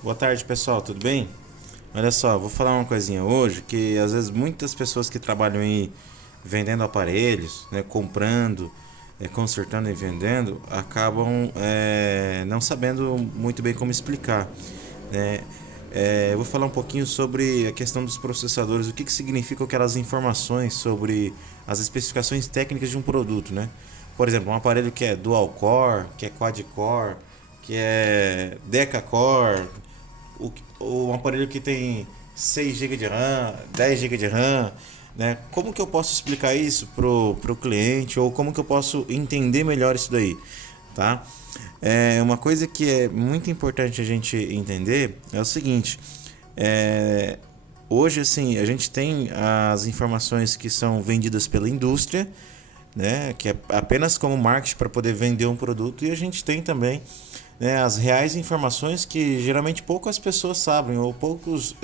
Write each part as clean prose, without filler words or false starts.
Boa tarde, pessoal, tudo bem? Olha só, vou falar uma coisinha hoje que às vezes muitas pessoas que trabalham aí vendendo aparelhos, né, comprando, consertando e vendendo, acabam não sabendo muito bem como explicar, né? Eu vou falar um pouquinho sobre a questão dos processadores, o que significam aquelas informações sobre as especificações técnicas de um produto, né? Por exemplo, um aparelho que é dual core, que é quad core, que é deca-core, um aparelho que tem 6 GB de RAM, 10 GB de RAM, né? Como que eu posso explicar isso pro cliente ou como que eu posso entender melhor isso daí, tá? Uma coisa que é muito importante a gente entender é o seguinte, é, hoje assim a gente tem as informações que são vendidas pela indústria, né, que é apenas como marketing para poder vender um produto, e a gente tem também, né, as reais informações que geralmente poucas pessoas sabem ou poucos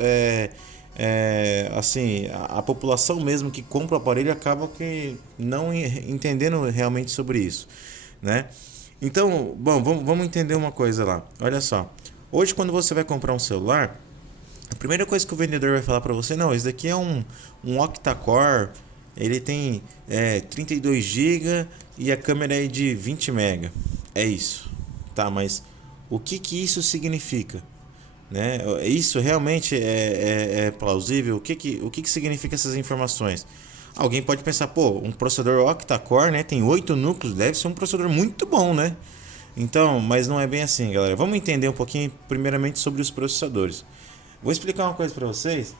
assim a população mesmo que compra o aparelho acaba que não entendendo realmente sobre isso, né? Então, bom, vamos entender uma coisa lá. Olha só, hoje quando você vai comprar um celular, a primeira coisa que o vendedor vai falar para você, não, esse daqui é um octa-core, ele tem 32 GB e a câmera é de 20 mega. É isso. Tá, mas o que isso significa? Né? Isso realmente é plausível? O que significa essas informações? Alguém pode pensar, pô, um processador octa-core, né, tem 8 núcleos, deve ser um processador muito bom, né? Então, mas não é bem assim, galera. Vamos entender um pouquinho primeiramente sobre os processadores. Vou explicar uma coisa para vocês,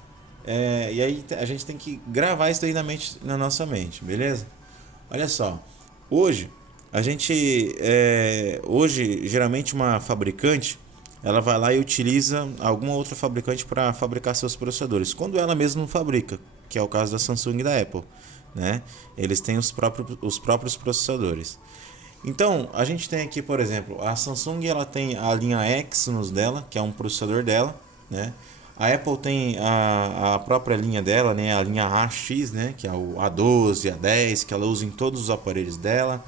e aí a gente tem que gravar isso aí na nossa mente, beleza? Olha só, hoje hoje geralmente uma fabricante, ela vai lá e utiliza alguma outra fabricante para fabricar seus processadores, quando ela mesma não fabrica, que é o caso da Samsung e da Apple, né? Eles têm os próprios processadores. Então, a gente tem aqui, por exemplo, a Samsung, ela tem a linha Exynos dela, que é um processador dela, né? A Apple tem a própria linha dela, né? A linha AX, né? Que é o A12, A10, que ela usa em todos os aparelhos dela.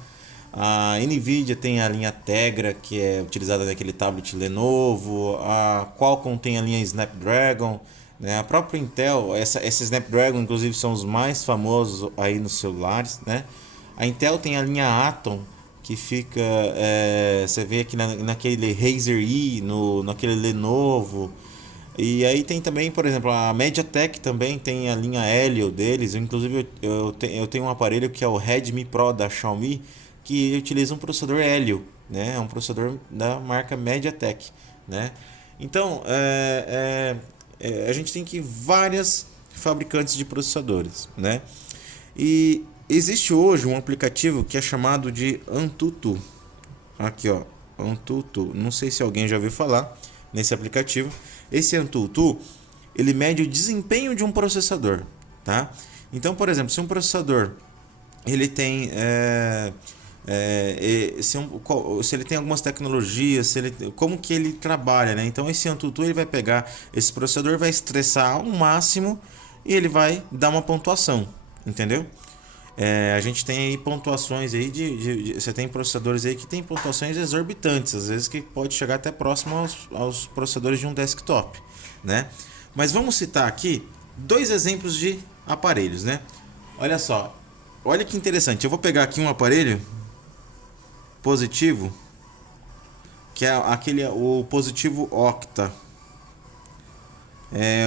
A Nvidia tem a linha Tegra, que é utilizada naquele tablet Lenovo. A Qualcomm tem a linha Snapdragon, né? A própria Intel, essa Snapdragon, inclusive, são os mais famosos aí nos celulares, né? A Intel tem a linha Atom, que fica, você vê aqui naquele Razer E, naquele Lenovo. E aí tem também, por exemplo, a MediaTek também tem a linha Helio deles. Inclusive eu tenho um aparelho que é o Redmi Pro da Xiaomi, que utiliza um processador Helio, né? É um processador da marca MediaTek, né? Então, a gente tem aqui várias fabricantes de processadores, né? E existe hoje um aplicativo que é chamado de Antutu. Aqui, ó, Antutu. Não sei se alguém já ouviu falar nesse aplicativo. Esse Antutu, ele mede o desempenho de um processador, tá? Então, por exemplo, se um processador ele tem se ele tem algumas tecnologias, como que ele trabalha, né? Então esse Antutu ele vai pegar esse processador, vai estressar ao máximo e ele vai dar uma pontuação, entendeu? A gente tem aí pontuações aí você tem processadores aí que tem pontuações exorbitantes, às vezes que pode chegar até próximo aos processadores de um desktop, né? Mas vamos citar aqui dois exemplos de aparelhos, né? Olha só, olha que interessante. Eu vou pegar aqui um aparelho positivo, que é o positivo Octa.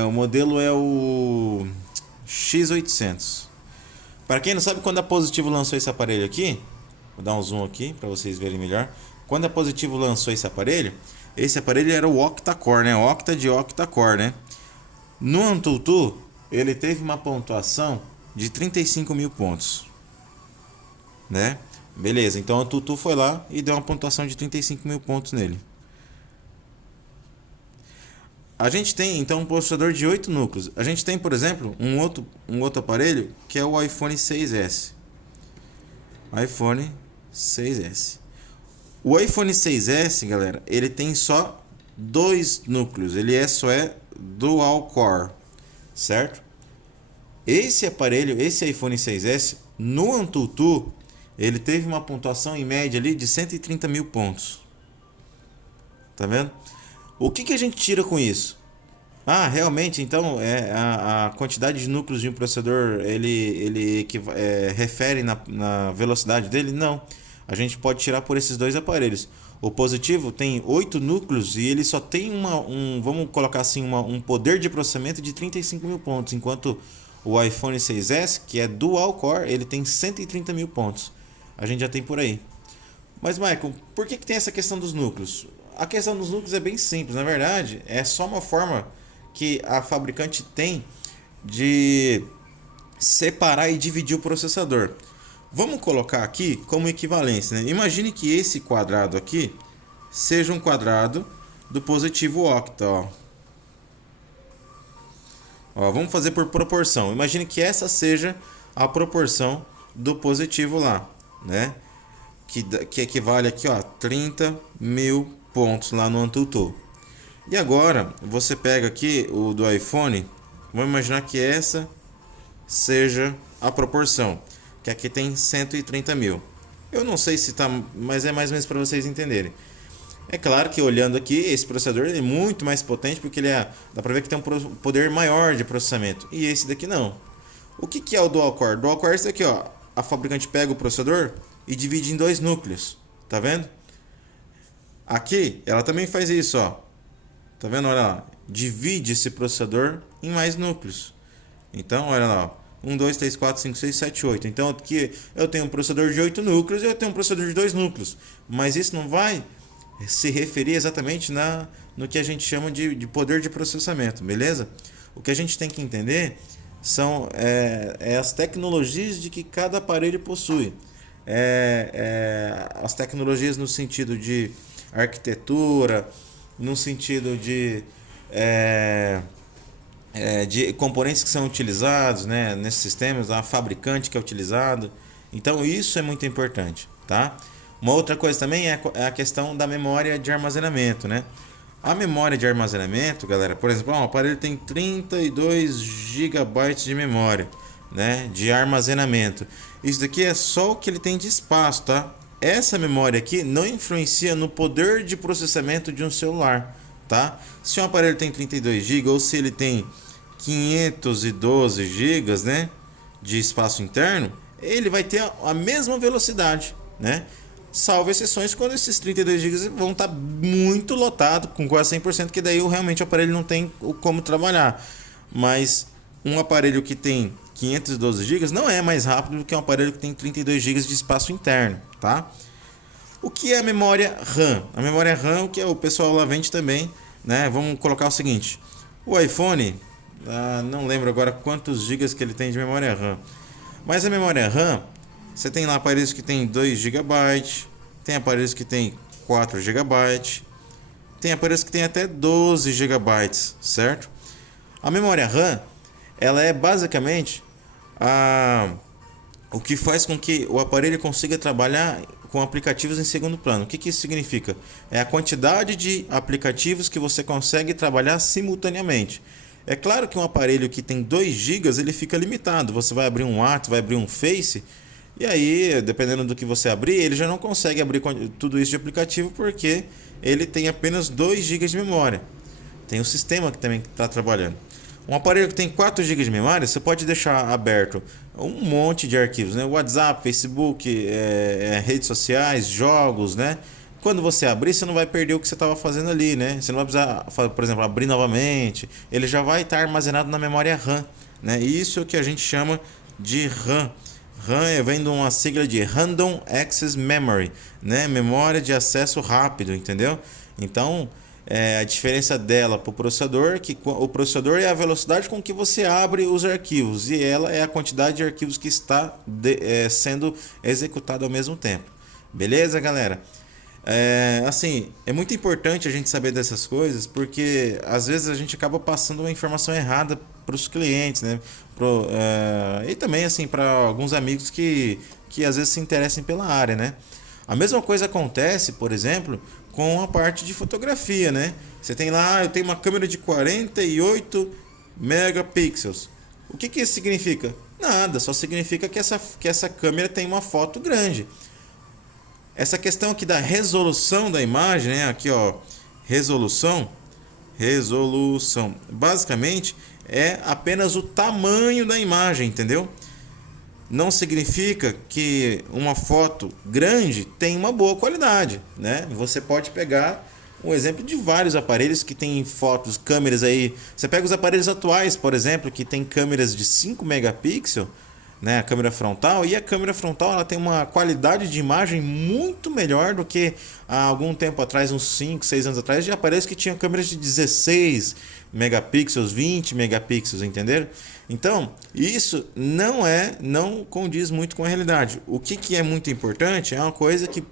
O modelo é o X800. Para quem não sabe, quando a Positivo lançou esse aparelho aqui, vou dar um zoom aqui para vocês verem melhor. Quando a Positivo lançou esse aparelho era o octa-core, né? Octa de octa-core, né? No Antutu, ele teve uma pontuação de 35 mil pontos, né? Beleza, então o Antutu foi lá e deu uma pontuação de 35 mil pontos nele. A gente tem então um processador de 8 núcleos. A gente tem, por exemplo, um outro aparelho que é o iPhone 6S. iPhone 6S. O iPhone 6S, galera, ele tem só dois núcleos. Ele só é dual core, certo? Esse aparelho, esse iPhone 6S, no Antutu, ele teve uma pontuação em média ali de 130 mil pontos. Tá vendo? O que a gente tira com isso? Ah, realmente, então a quantidade de núcleos de um processador refere na velocidade dele? Não. A gente pode tirar por esses dois aparelhos. O positivo tem 8 núcleos e ele só tem vamos colocar assim, um poder de processamento de 35 mil pontos, enquanto o iPhone 6S, que é dual core, ele tem 130 mil pontos. A gente já tem por aí. Mas, Michael, por que tem essa questão dos núcleos? A questão dos núcleos é bem simples. Na verdade, é só uma forma que a fabricante tem de separar e dividir o processador. Vamos colocar aqui como equivalência, né? Imagine que esse quadrado aqui seja um quadrado do positivo octa. Vamos fazer por proporção. Imagine que essa seja a proporção do positivo lá, né? Que equivale aqui, 30 mil pontos lá no AnTuTu. E agora você pega aqui o do iPhone. Vamos imaginar que essa seja a proporção, que aqui tem 130 mil. Eu não sei se tá, mas é mais ou menos para vocês entenderem. É claro que olhando aqui, esse processador ele é muito mais potente, porque dá para ver que tem um poder maior de processamento. E esse daqui não. O que é o dual core? Dual core é isso aqui, a fabricante pega o processador e divide em dois núcleos. Tá vendo? Aqui ela também faz isso, Tá vendo? Olha lá. Divide esse processador em mais núcleos. Então, olha lá. 1, 2, 3, 4, 5, 6, 7, 8. Então, aqui eu tenho um processador de 8 núcleos e eu tenho um processador de 2 núcleos. Mas isso não vai se referir exatamente no que a gente chama de poder de processamento, beleza? O que a gente tem que entender são as tecnologias de que cada aparelho possui. As tecnologias no sentido de arquitetura, no sentido de componentes que são utilizados, né, nesses sistemas, a fabricante que é utilizado. Então isso é muito importante, tá? Uma outra coisa também é a questão da memória de armazenamento, né? A memória de armazenamento, galera, por exemplo, o aparelho tem 32 GB de memória, né, de armazenamento. Isso daqui é só o que ele tem de espaço, tá? Essa memória aqui não influencia no poder de processamento de um celular, tá? Se um aparelho tem 32 GB ou se ele tem 512 GB, né, de espaço interno, ele vai ter a mesma velocidade, né? Salvo exceções quando esses 32 GB vão estar muito lotados, com quase 100%, que daí realmente o aparelho não tem como trabalhar. Mas um aparelho que tem 512 GB não é mais rápido do que um aparelho que tem 32 GB de espaço interno, tá? O que é a memória RAM? A memória RAM, o que o pessoal lá vende também, né? Vamos colocar o seguinte: o iPhone, não lembro agora quantos gigas que ele tem de memória RAM, mas a memória RAM, você tem lá aparelhos que tem 2 GB, tem aparelhos que tem 4 GB, tem aparelhos que tem até 12 GB, certo? A memória RAM, ela é basicamente o que faz com que o aparelho consiga trabalhar com aplicativos em segundo plano. O que isso significa? É a quantidade de aplicativos que você consegue trabalhar simultaneamente. É claro que um aparelho que tem 2 GB ele fica limitado. Você vai abrir um WhatsApp, vai abrir um Face, e aí, dependendo do que você abrir, ele já não consegue abrir tudo isso de aplicativo porque ele tem apenas 2 GB de memória. Tem o sistema que também está trabalhando. Um aparelho que tem 4 GB de memória, você pode deixar aberto um monte de arquivos, né? WhatsApp, Facebook, redes sociais, jogos, né? Quando você abrir, você não vai perder o que você estava fazendo ali, né? Você não vai precisar, por exemplo, abrir novamente. Ele já vai estar armazenado na memória RAM, né? Isso é o que a gente chama de RAM. RAM vem de uma sigla de Random Access Memory, né? Memória de acesso rápido, entendeu? Então, a diferença dela para o processador, que o processador é a velocidade com que você abre os arquivos e ela é a quantidade de arquivos que está sendo executado ao mesmo tempo. Beleza, galera? Assim, é muito importante a gente saber dessas coisas, porque às vezes a gente acaba passando uma informação errada para os clientes, né? E também assim para alguns amigos que às vezes se interessem pela área, né? A mesma coisa acontece, por exemplo, com a parte de fotografia, né? Você tem lá, eu tenho uma câmera de 48 megapixels. O que isso significa? Nada, só significa que essa câmera tem uma foto grande. Essa questão aqui da resolução da imagem, né? Aqui, resolução. Resolução. Basicamente é apenas o tamanho da imagem, entendeu? Não significa que uma foto grande tem uma boa qualidade, né? Você pode pegar um exemplo de vários aparelhos que tem fotos, câmeras aí. Você pega os aparelhos atuais, por exemplo, que tem câmeras de 5 megapixels, né, a câmera frontal, e a câmera frontal ela tem uma qualidade de imagem muito melhor do que há algum tempo atrás, uns 5, 6 anos atrás, de aparelhos que tinham câmeras de 16 megapixels, 20 megapixels, entenderam? Então, isso não condiz muito com a realidade. O que é muito importante é uma coisa que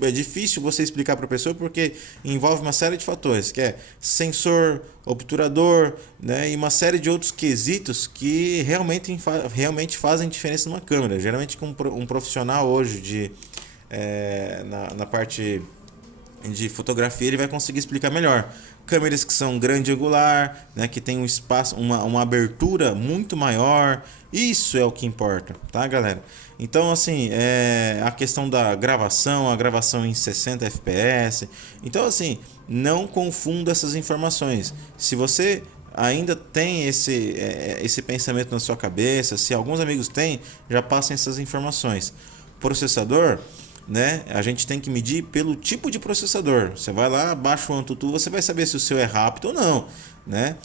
é difícil você explicar para a pessoa porque envolve uma série de fatores, que é sensor, obturador, né, e uma série de outros quesitos que realmente fazem diferença numa câmera. Geralmente com um profissional hoje na parte de fotografia ele vai conseguir explicar melhor. Câmeras que são grande angular, né, que tem um espaço, uma abertura muito maior, isso é o que importa, tá, galera? Então, assim, a questão da gravação, a gravação em 60 fps. Então, assim, não confunda essas informações. Se você ainda tem esse pensamento na sua cabeça, se alguns amigos têm, já passem essas informações. Processador, né? A gente tem que medir pelo tipo de processador. Você vai lá, baixa o AnTuTu, você vai saber se o seu é rápido ou não, né?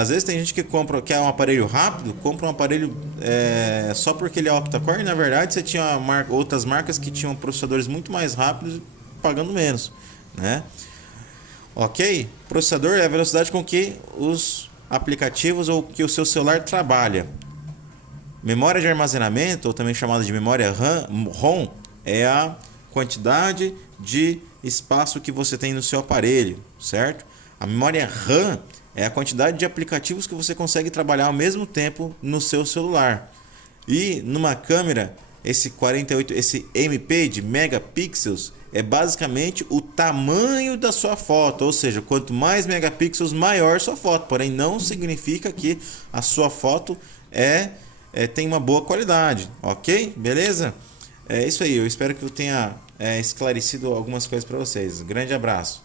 Às vezes tem gente que quer um aparelho rápido, compra um aparelho só porque ele é octa-core, e na verdade você tinha outras marcas que tinham processadores muito mais rápidos pagando menos, né? Ok? Processador é a velocidade com que os aplicativos ou que o seu celular trabalha. Memória de armazenamento, ou também chamada de memória ROM, é a quantidade de espaço que você tem no seu aparelho, certo? A memória RAM é a quantidade de aplicativos que você consegue trabalhar ao mesmo tempo no seu celular. E numa câmera, esse MP de megapixels é basicamente o tamanho da sua foto, ou seja, quanto mais megapixels, maior sua foto. Porém, não significa que a sua foto tem uma boa qualidade, ok? Beleza? É isso aí, eu espero que eu tenha esclarecido algumas coisas para vocês. Um grande abraço.